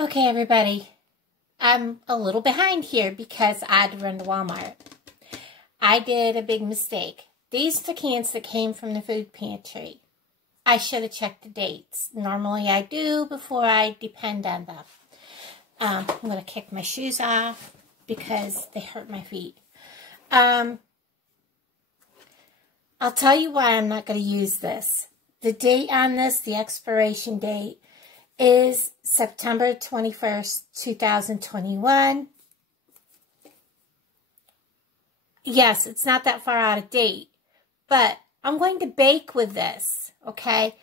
Okay, everybody, I'm a little behind here because I had to run to Walmart. I did a big mistake. These are cans that came from the food pantry. I should have checked the dates. Normally I do before I depend on them. I'm going to kick my shoes off because they hurt my feet. I'll tell you why I'm not going to use this. The date on this, the expiration date, is September 21st, 2021. Yes, it's not that far out of date, but I'm going to bake with this, okay?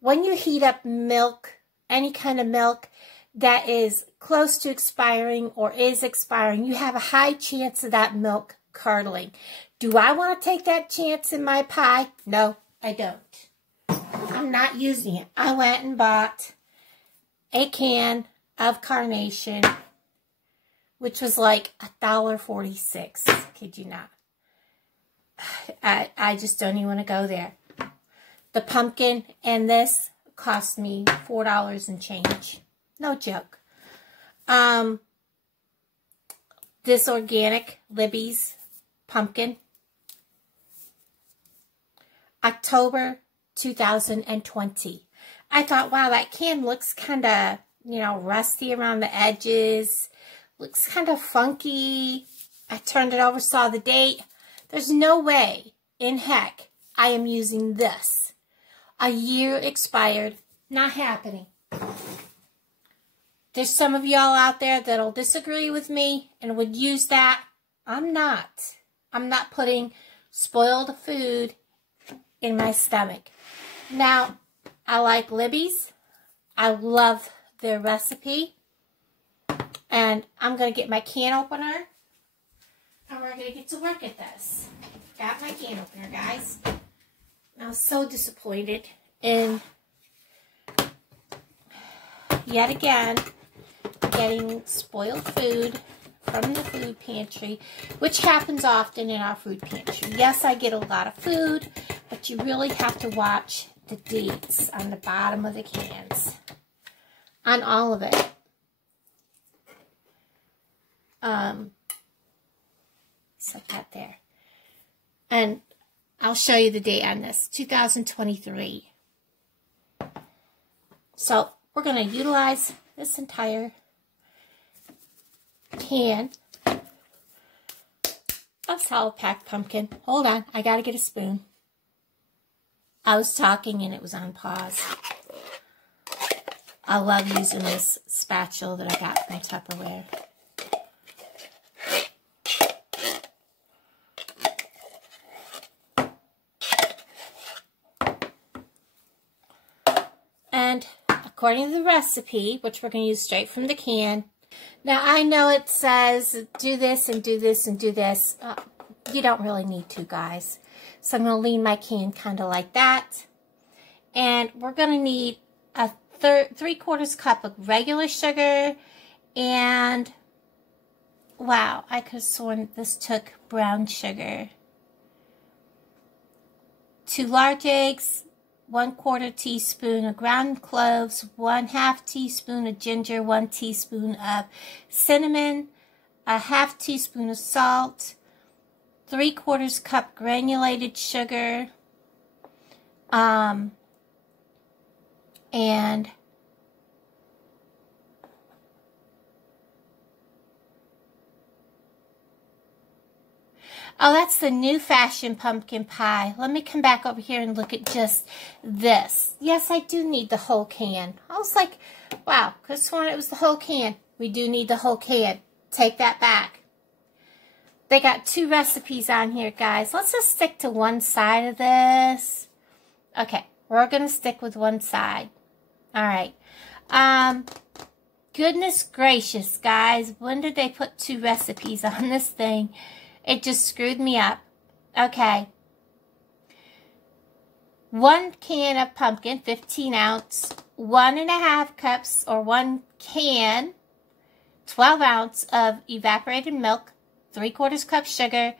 When you heat up milk, any kind of milk that is close to expiring or is expiring, you have a high chance of that milk curdling. Do I want to take that chance in my pie? No, I don't. I'm not using it. I went and bought a can of carnation, which was like $1.46. Kid you not. I just don't even want to go there. The pumpkin and this cost me $4 and change. No joke. This organic Libby's pumpkin. October 2020. I thought, wow, that can looks kind of, rusty around the edges. Looks kind of funky. I turned it over, saw the date. There's no way in heck I am using this. A year expired. Not happening. There's some of y'all out there that'll disagree with me and would use that. I'm not. I'm not putting spoiled food in my stomach. Now, I like Libby's. I love their recipe. And I'm going to get my can opener. And we're going to get to work at this. Got my can opener, guys. I was so disappointed in, yet again, getting spoiled food from the food pantry, which happens often in our food pantry. Yes, I get a lot of food, but you really have to watch the dates on the bottom of the cans. On all of it. Set that there. And I'll show you the date on this. 2023. So, we're going to utilize this entire can of solid packed pumpkin. Hold on, I gotta get a spoon. I was talking and it was on pause. I love using this spatula that I got from Tupperware. And according to the recipe, which we're going to use straight from the can. Now, I know it says do this and do this and do this. You don't really need to, guys. So I'm going to lean my can kind of like that. And we're going to need a 3/4 cup of regular sugar. And, wow, I could have sworn this took brown sugar. 2 large eggs. 1/4 teaspoon of ground cloves, 1/2 teaspoon of ginger, 1 teaspoon of cinnamon, a 1/2 teaspoon of salt, 3/4 cup granulated sugar, and oh, that's the new fashion pumpkin pie. Let me come back over here and look at just this. Yes, I do need the whole can. I was like, wow, could have sworn it was the whole can. We do need the whole can. Take that back. They got 2 recipes on here, guys. Let's just stick to one side of this. Okay, we're going to stick with one side. All right. Goodness gracious, guys. When did they put 2 recipes on this thing? It just screwed me up. Okay. 1 can of pumpkin, 15 ounce, 1.5 cups or 1 can, 12 ounce of evaporated milk, 3/4 cup sugar,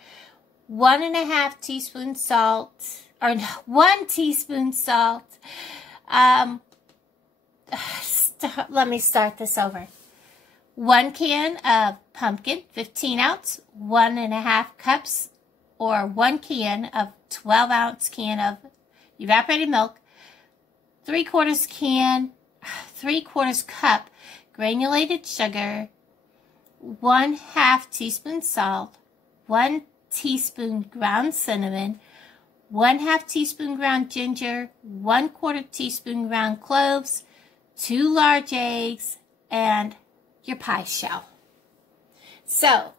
1.5 teaspoon salt, or 1 teaspoon salt, let me start this over. 1 can of pumpkin, 15 ounce, 1.5 cups, or 1 can of 12 ounce can of evaporated milk, 3/4 cup granulated sugar, 1/2 teaspoon salt, 1 teaspoon ground cinnamon, 1/2 teaspoon ground ginger, 1/4 teaspoon ground cloves, 2 large eggs, and your pie shell. So,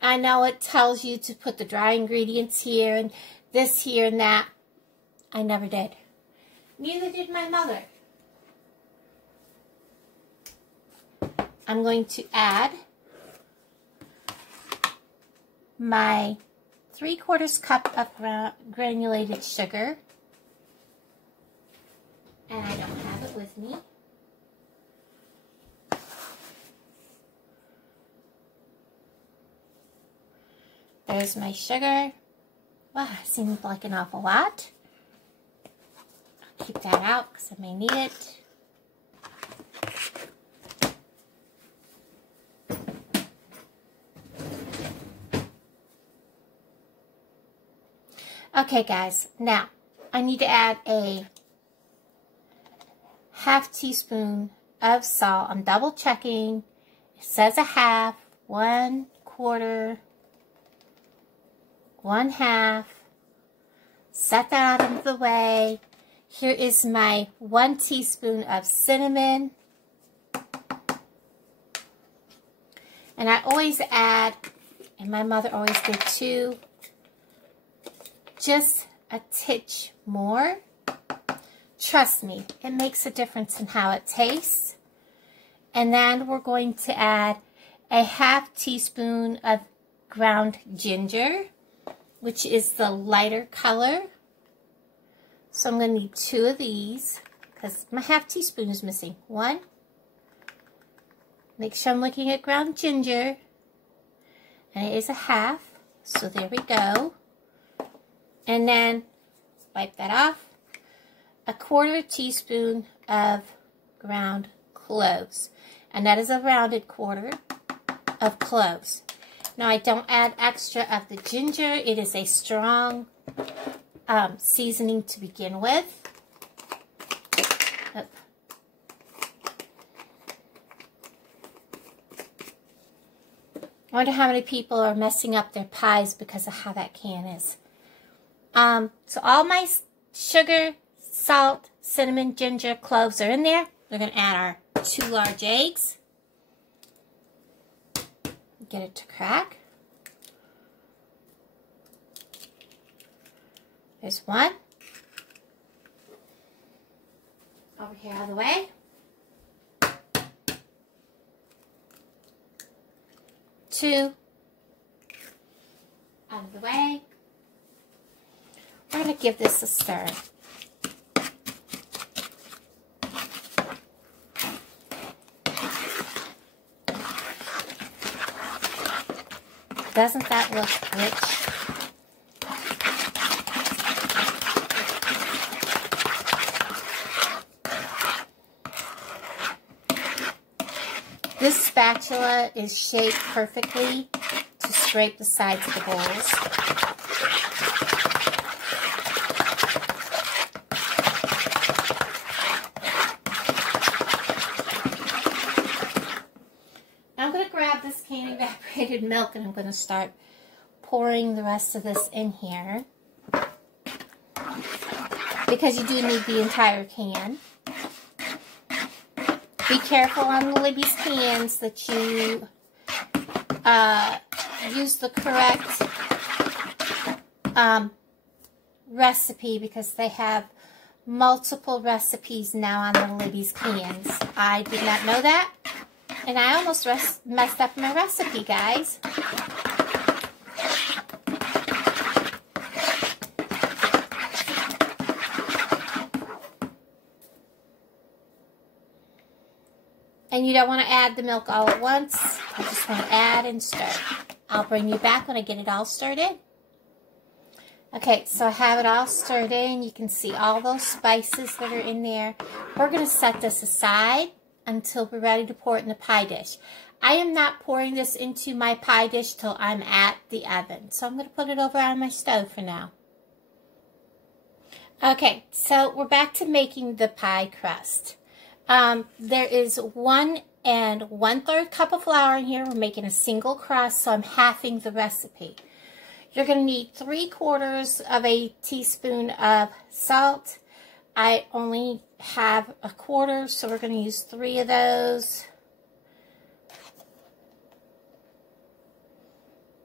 I know it tells you to put the dry ingredients here and this here and that. I never did. Neither did my mother. I'm going to add my 3/4 cup of granulated sugar. And I don't have it with me. There's my sugar. Wow, it seems like an awful lot. I'll keep that out because I may need it. Okay, guys, now I need to add a 1/2 teaspoon of salt. I'm double checking. It says 1/2, 1/4, 1/2. Set that out of the way. Here is my 1 teaspoon of cinnamon. And I always add, and my mother always did too, just a titch more. Trust me, it makes a difference in how it tastes. And then we're going to add a 1/2 teaspoon of ground ginger, which is the lighter color. So I'm going to need 2 of these because my 1/2 teaspoon is missing. 1. Make sure I'm looking at ground ginger. And it is a 1/2. So there we go. And then wipe that off. 1/4 teaspoon of ground cloves. And that is a rounded 1/4 of cloves. Now I don't add extra of the ginger. It is a strong seasoning to begin with. Oop. I wonder how many people are messing up their pies because of how that can is. So all my sugar, salt, cinnamon, ginger, cloves are in there. We're going to add our 2 large eggs. Get it to crack. There's 1. Over here out of the way. 2. Out of the way. We're going to give this a stir. Doesn't that look rich? This spatula is shaped perfectly to scrape the sides of the bowls. I'm going to grab this can of evaporated milk and I'm going to start pouring the rest of this in here. Because you do need the entire can. Be careful on the Libby's cans that you use the correct recipe because they have multiple recipes now on the Libby's cans. I did not know that, and I almost messed up my recipe, guys. And you don't want to add the milk all at once. You just want to add and stir. I'll bring you back when I get it all stirred in. Okay, so I have it all stirred in. You can see all those spices that are in there. We're going to set this aside until we're ready to pour it in the pie dish. I am not pouring this into my pie dish till I'm at the oven. So I'm going to put it over on my stove for now. Okay, so we're back to making the pie crust. There is 1 1/3 cup of flour in here. We're making a single crust, so I'm halving the recipe. You're going to need 3/4 of a teaspoon of salt. I only have 1/4, so we're going to use 3 of those.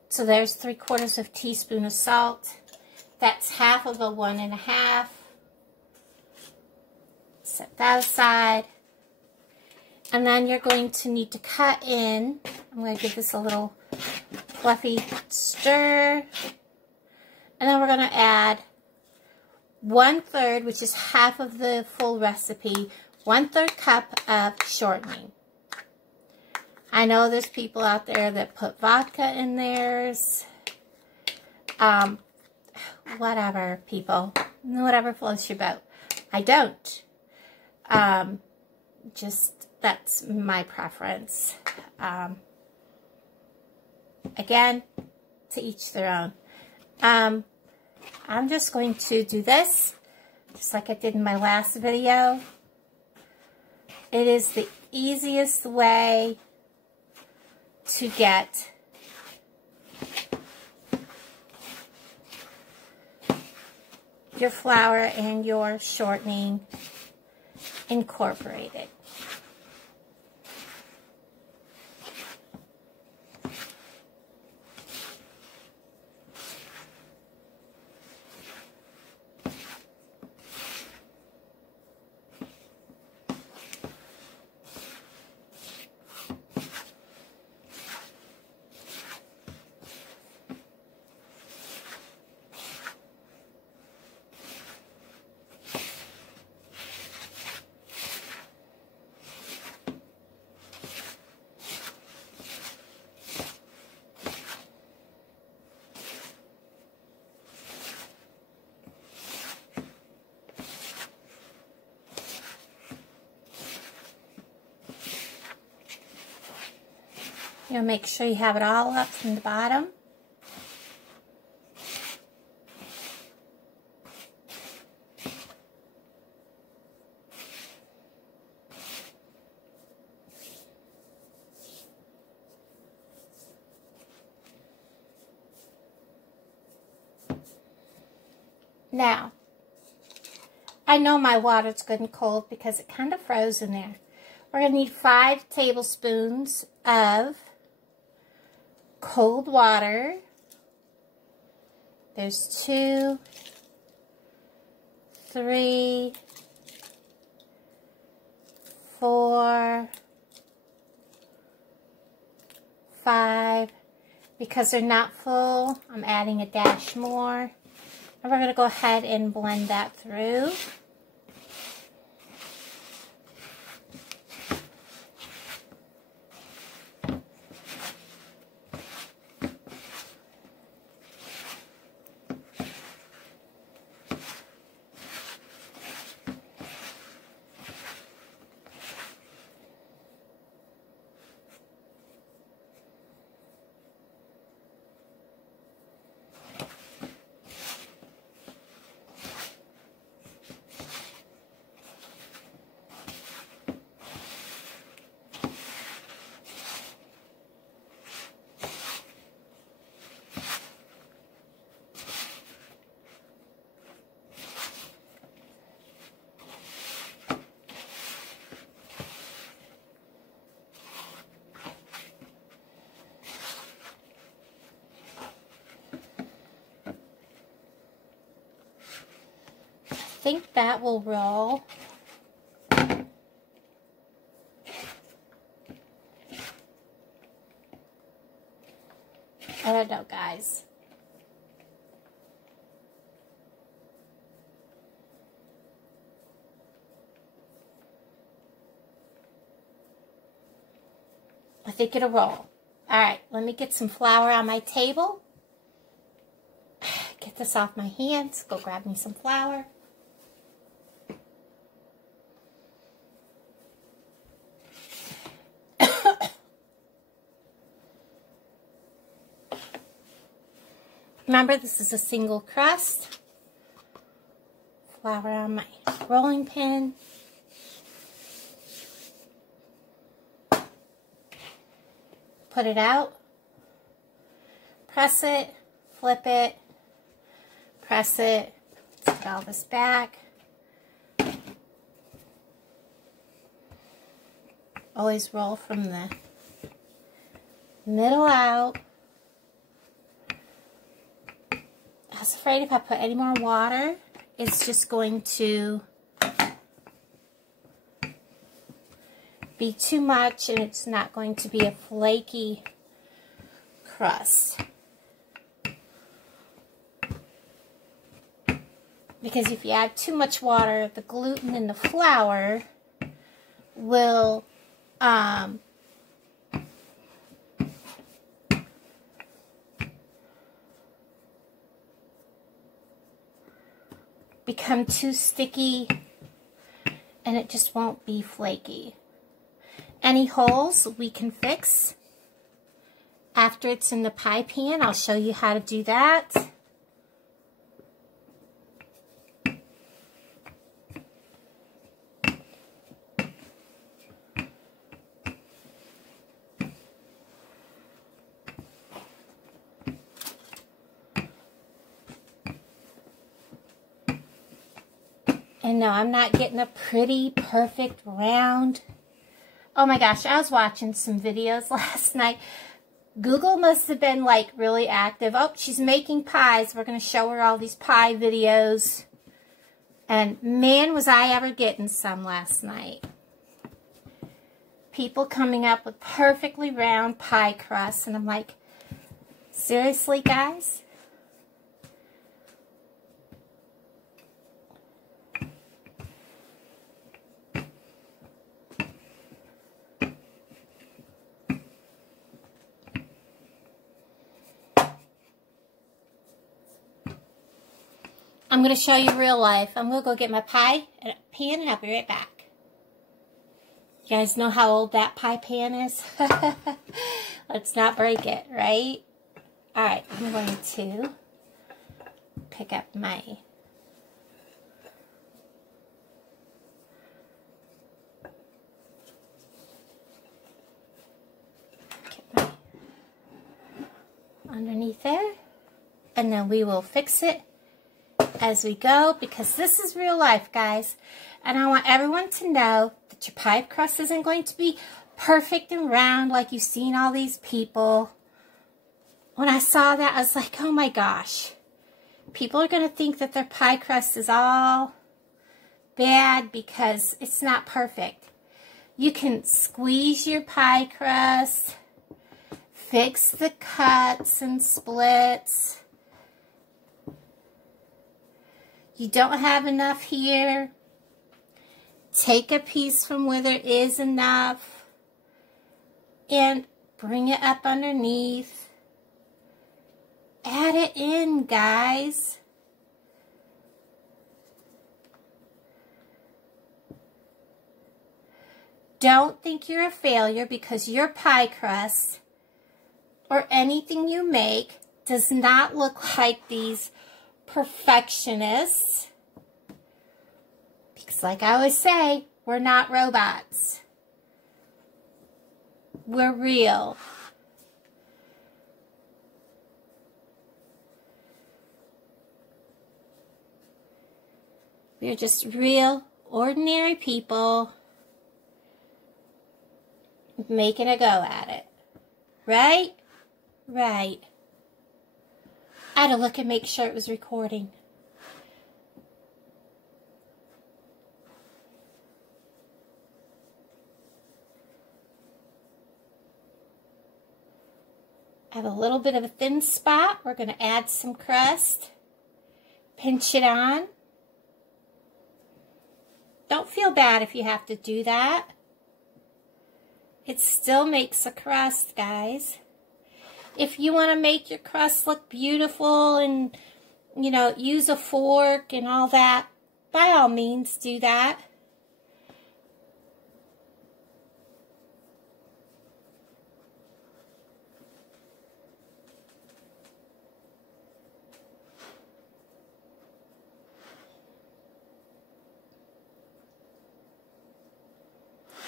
So there's 3/4 of a teaspoon of salt. That's half of a 1 1/2. Set that aside. And then you're going to need to cut in. I'm going to give this a little fluffy stir. And then we're going to add 1/3, which is half of the full recipe, 1/3 cup of shortening. I know there's people out there that put vodka in theirs. Whatever, people. Whatever floats your boat. I don't. Just, that's my preference. Again, to each their own. I'm just going to do this, just like I did in my last video. It is the easiest way to get your flour and your shortening incorporated. You'll make sure you have it all up from the bottom. Now, I know my water's good and cold because it kind of froze in there. We're going to need 5 tablespoons of cold water. There's 2, 3, 4, 5. Because they're not full, I'm adding a dash more. And we're going to go ahead and blend that through. I think that will roll. I don't know, guys. I think it'll roll. All right, let me get some flour on my table. Get this off my hands. Go grab me some flour. Remember, this is a single crust. Flour on my rolling pin. Put it out. Press it. Flip it. Press it. Let's get all this back. Always roll from the middle out. I was afraid if I put any more water, it's just going to be too much and it's not going to be a flaky crust. Because if you add too much water, the gluten in the flour will become too sticky and it just won't be flaky. Any holes we can fix after it's in the pie pan. I'll show you how to do that. And no, I'm not getting a pretty, perfect, round. Oh my gosh, I was watching some videos last night. Google must have been like really active. Oh, she's making pies. We're going to show her all these pie videos. And man, was I ever getting some last night. People coming up with perfectly round pie crusts. And I'm like, seriously, guys? I'm going to show you real life. I'm going to go get my pie pan and I'll be right back. You guys know how old that pie pan is? Let's not break it, right? Alright, I'm going to pick up my underneath there. And then we will fix it as we go, because this is real life, guys. And I want everyone to know that your pie crust isn't going to be perfect and round like you've seen all these people. When I saw that, I was like, oh my gosh. People are going to think that their pie crust is all bad because it's not perfect. You can squeeze your pie crust, fix the cuts and splits. You don't have enough here, take a piece from where there is enough and bring it up underneath. Add it in, guys. Don't think you're a failure because your pie crust or anything you make does not look like these perfectionists, because like I always say, we're not robots. We're real. We're just real, ordinary people making a go at it. Right? Right. I had to look and make sure it was recording. I have a little bit of a thin spot. We're going to add some crust. Pinch it on. Don't feel bad if you have to do that. It still makes a crust, guys. If you want to make your crust look beautiful and you know, use a fork and all that, by all means do that.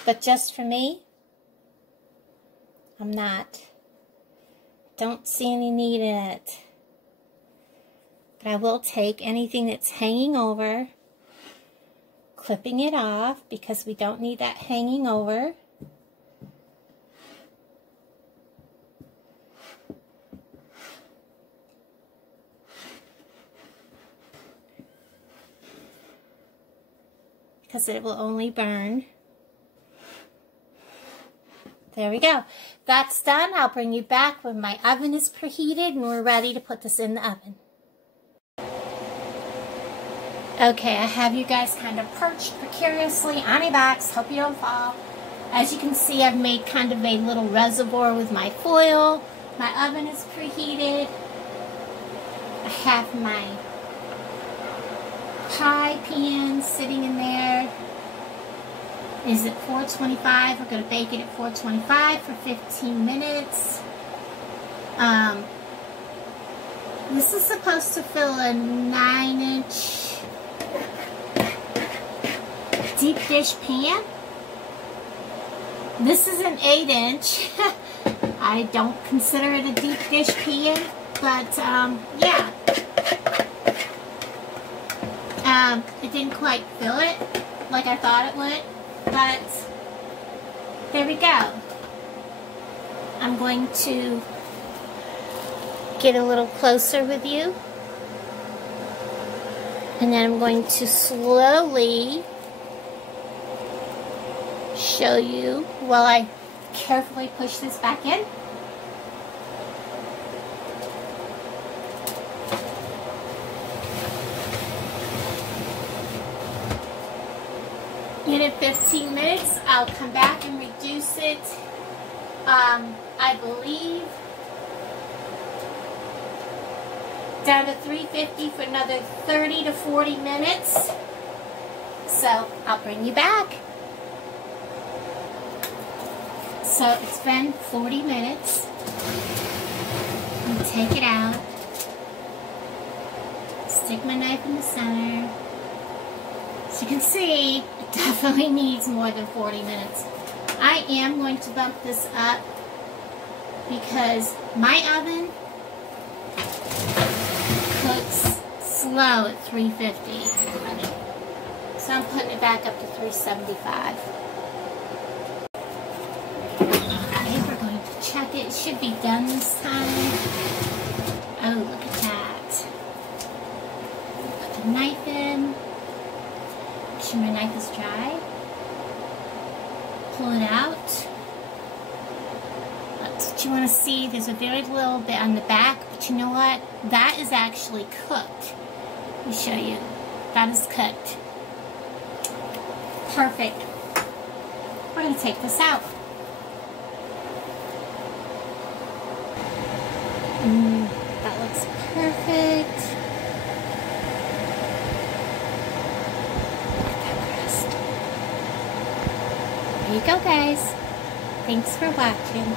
But just for me, I'm not. Don't see any need in it. But I will take anything that's hanging over, clipping it off because we don't need that hanging over. Because it will only burn. There we go. That's done. I'll bring you back when my oven is preheated and we're ready to put this in the oven. Okay, I have you guys kind of perched precariously on a box. Hope you don't fall. As you can see, I've made kind of a little reservoir with my foil. My oven is preheated. I have my pie pan sitting in there. Is at 425. We're going to bake it at 425 for 15 minutes. This is supposed to fill a 9-inch deep dish pan. This is an 8-inch. I don't consider it a deep dish pan, but yeah. It didn't quite fill it like I thought it would. But there we go. I'm going to get a little closer with you. And then I'm going to slowly show you while I carefully push this back in. In 15 minutes, I'll come back and reduce it, I believe, down to 350 for another 30 to 40 minutes. So, I'll bring you back. So, it's been 40 minutes. I'm going to take it out. Stick my knife in the center. As you can see, it definitely needs more than 40 minutes. I am going to bump this up because my oven cooks slow at 350. So I'm putting it back up to 375. Okay, we're going to check it. It should be done this time. Oh, look at that. Put the knife in. My knife is dry. Pull it out. That's what you want to see. There's a very little bit on the back, but you know what? That is actually cooked. Let me show you. That is cooked. Perfect. We're going to take this out. That looks perfect. There you go, guys. Thanks for watching.